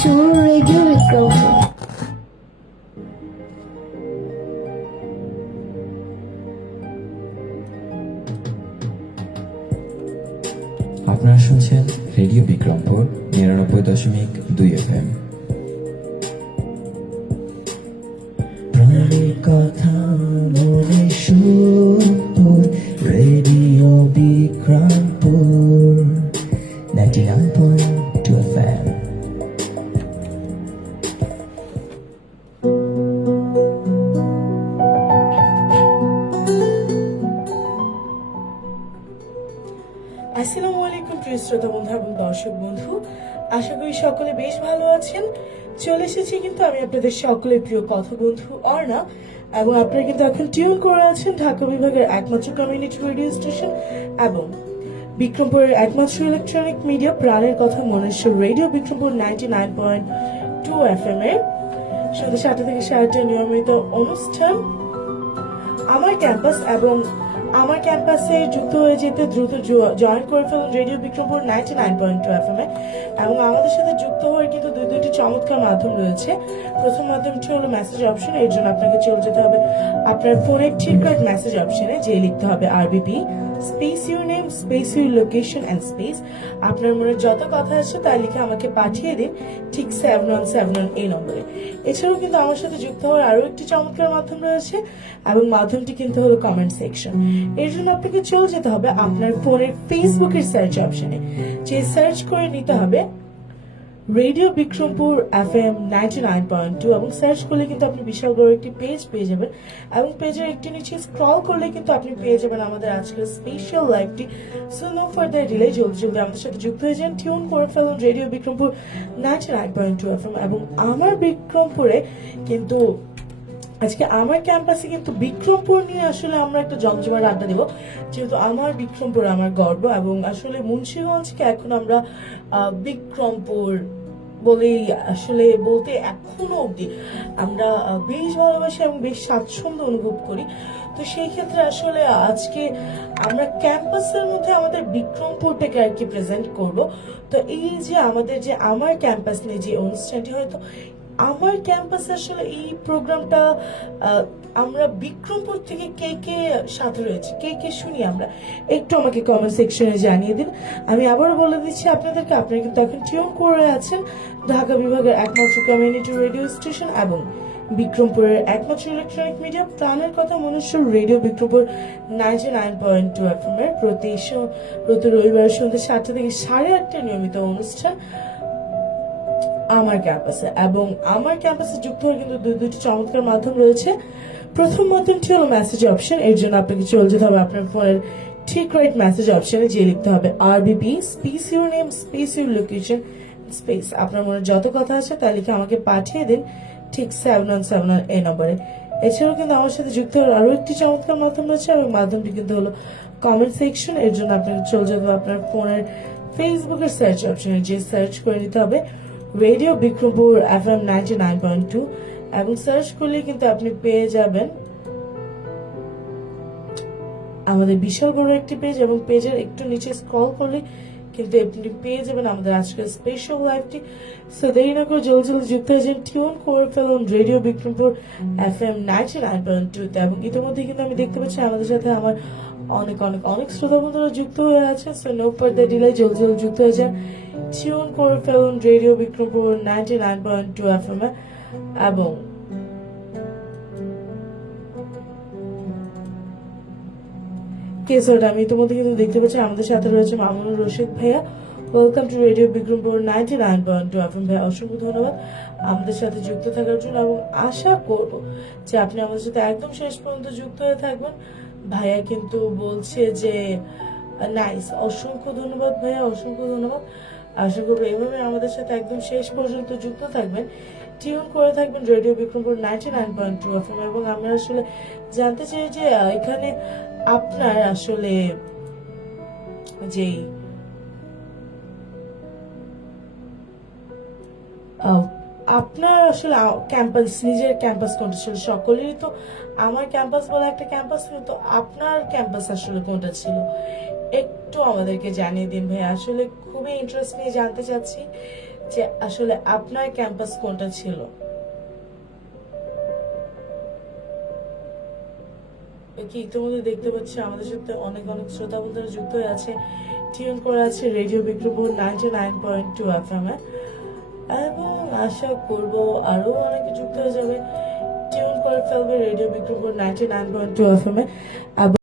Radio Microphone. আপনারা শুনছেন radio Bikrampur ৯৯.২ FM। প্রাণের কথা মনে সুর, রেডিও বিক্রমপুর 99.2 FM। আসসালামু আলাইকুম প্রিয় শ্রোতা বন্ধু এবং দর্শক বন্ধু, আশা করি সকলে বেশ ভালো আছেন। চলে এসেছি কিন্তু আমি আপনাদের সকলের প্রিয় কথা বন্ধু অর্ণা, এবং আপনারা কিন্তু এখন টিউন করে আছেন ঢাকা বিভাগের একমাত্র কমিউনিটি রেডিও স্টেশন এবং বিক্রমপুরের একমাত্র ইলেকট্রনিক মিডিয়া প্রাণের কথা মনেশ্বর রেডিও বিক্রমপুর 99.2 FM এর সন্ধ্যা 7টা থেকে 8টা নিয়মিত অনুষ্ঠান আমার ক্যাম্পাস। এবং আমার ক্যাম্পাসে যুক্ত হয়ে যেতে দ্রুত জয়েন করে ফেলুন রেডিও বিক্রমপুর 99.2 FM এ। এবং আমাদের সাথে যুক্ত হয়ে কিন্তু দুইটি চমৎকার মাধ্যম রয়েছে। প্রথম মাধ্যমটি হলো মেসেজ অপশন। এর জন্য আপনাকে চলে যেতে হবে আপনার ফোনের ঠিক রাইট মেসেজ অপশনে, যে লিখতে হবে RBP space your name space your location and space আপনার মনে যত কথা আছে তা লিখে আমাকে পাঠিয়ে দিন ঠিক 7171 এই নম্বরে। এছাড়াও কিন্তু আমার সাথে যুক্ত হওয়ার আরো একটি চমৎকার মাধ্যম রয়েছে, এবং মাধ্যমটি কিন্তু হলো কমেন্ট সেকশন। এর জন্য আপনাকে চলে যেতে হবে আপনার ফোনের ফেসবুকের সার্চ অপশনে, যে সার্চ করে নিতে হবে রেডিও বিক্রমপুর FM 99.2 এবং সার্চ করলে কিন্তু আপনি বিশাল বড় একটি পেজ পেয়ে যাবেন। এবং পেজের একটু নিচে স্ক্রল করলে কিন্তু আপনি পেয়ে যাবেন আমাদের আজকের স্পেশাল লাইভটি। সো নো ফার্দার ডিলে, জলদি আমাদের সাথে যুক্ত হয়ে যান, টিউন করে ফেলুন রেডিও বিক্রমপুর 99.2 FM। এবং আমার বিক্রমপুরে কিন্তু আজকে আমার ক্যাম্পাসে কিন্তু বিক্রমপুর নিয়ে আসলে আমরা একটা জমজমাট আড্ডা দেব, যেহেতু আমার বিক্রমপুর আমার গর্ব। এবং আসলে মুন্সিগঞ্জকে এখন আমরা বিক্রমপুর বলেই আসলে বলতে এখনো অব্দি আমরা বেশ ভালোবাসি এবং বেশ স্বাচ্ছন্দ্য অনুভব করি। তো সেই ক্ষেত্রে আসলে আজকে আমরা ক্যাম্পাসের মধ্যে আমাদের বিক্রমপুরটাকে আর কি প্রেজেন্ট করব। তো এই যে আমাদের যে আমার ক্যাম্পাস নিয়ে যে অনুষ্ঠানটি, হয়তো আমার ক্যাম্পাসে আসলে এই প্রোগ্রামটা আমরা বিক্রমপুর থেকে কে কে সাথে রয়েছে, কে কে শুনি আমরা, একটু আমাকে কমেন্ট সেকশনে জানিয়ে দিন। আমি আবারও বলে দিচ্ছি আপনাদেরকে, আপনারা কিন্তু এখন টিউন করে আছেন ঢাকা বিভাগের একমাত্র কমিউনিটি রেডিও স্টেশন এবং বিক্রমপুরের একমাত্র ইলেকট্রনিক মিডিয়া প্রাণের কথা মনুষ্যর রেডিও বিক্রমপুর 99.2 FM এর প্রতি রবিবার সন্ধ্যা 7টা থেকে 8:30 নিয়মিত অনুষ্ঠান আমার ক্যাম্পাসে। এবং আমার ক্যাম্পাসে যুক্ত হয়ে কিন্তু দুটি চমৎকার মাধ্যম রয়েছে। প্রথম মাধ্যমটি হলো মেসেজ অপশন। এর জন্য আপনাকে চলে যেতে হবে আপনার ফোনের ঠিক রাইট মেসেজ অপশনে, যে লিখতে হবে RBP space your name space your location space আপনার মনে যত কথা আছে তা লিখে আমাকে পাঠিয়ে দিন ঠিক 7171 এই নম্বরে। এছাড়াও কিন্তু আমার সাথে যুক্ত হওয়ার আরো একটি চমৎকার মাধ্যম রয়েছে, এবং মাধ্যমটি কিন্তু হলো কমেন্ট সেকশন। এর জন্য আপনাকে চলে যেতে হবে আপনার ফোনের ফেসবুকের সার্চ অপশনে, যে সার্চ করে নিতে হবে রেডিও বিক্রমপুর FM 99.2 এবং সার্চ করলে কিন্তু আপনি পেয়ে যাবেন আমাদের বিশাল বড় একটি পেজ। এবং পেজের একটু নিচে স্ক্রল করলে কিন্তু আপনি পেয়ে যাবেন আমাদের আজকের স্পেশাল লাইভটি। সো দেরি না করে জলদি যুক্ত হয়ে যান, টিউন করে ফেলুন রেডিও বিক্রমপুর FM 99.2 এবং ইতিমধ্যে কিন্তু আমি দেখতে পাচ্ছি আমাদের সাথে আমার অনেক অনেক অনেক শ্রোতা বন্ধুরা যুক্ত হয়ে আছে। সো নো ফার্দার ডিলে, জলদি যুক্ত হয়ে যান, টিউন করে ফেলুন রেডিও বিক্রমপুর 99.2 FM এ। এবং কেসটা আমি ইতিমধ্যে কিন্তু দেখতে পাচ্ছি আমাদের সাথে রয়েছে মামুনুর রশিদ ভাইয়া। Welcome to radio Bikrampur 99.2 FM ভাইয়া, অসংখ্য ধন্যবাদ আমাদের সাথে যুক্ত থাকার জন্য। এবং আশা করব যে আপনি আমাদের সাথে একদম শেষ পর্যন্ত যুক্ত হয়ে থাকবেন। ভাইয়া কিন্তু বলছে যে নাইস, অসংখ্য ধন্যবাদ ভাইয়া, অসংখ্য ধন্যবাদ। আশা করবো এভাবে আমাদের সাথে একদম শেষ পর্যন্ত যুক্ত থাকবেন, টিউন করে থাকবেন রেডিও বিক্রমপুর 99.2 FM। এবং আমরা আসলে জানতে চাই যে এখানে আপনার আসলে যেই আপনার আসলে ক্যাম্পাস, নিজের ক্যাম্পাস কোনটা ছিল? সকলেরই তো আমার ক্যাম্পাস বলে একটা ক্যাম্পাস ছিল, তো আপনার ক্যাম্পাস আসলে কোনটা ছিল একটু আমাদেরকে জানিয়ে দিন ভাই। আসলে খুবই ইন্টারেস্ট নিয়ে জানতে চাচ্ছি যে আসলে আপনার ক্যাম্পাস কোনটা ছিল। কি ইতিমধ্যে দেখতে পাচ্ছি আমাদের সাথে অনেক অনেক শ্রোতা বন্ধুরা যুক্ত হয়ে আছে, টিউন করে আছে রেডিও বিক্রমপুর 99.2 FM এ, এবং আশা করব আরো অনেকে যুক্ত হয়ে যাবে, টিউন করে ফেলবে রেডিও বিক্রমপুর 99.2 FM এ।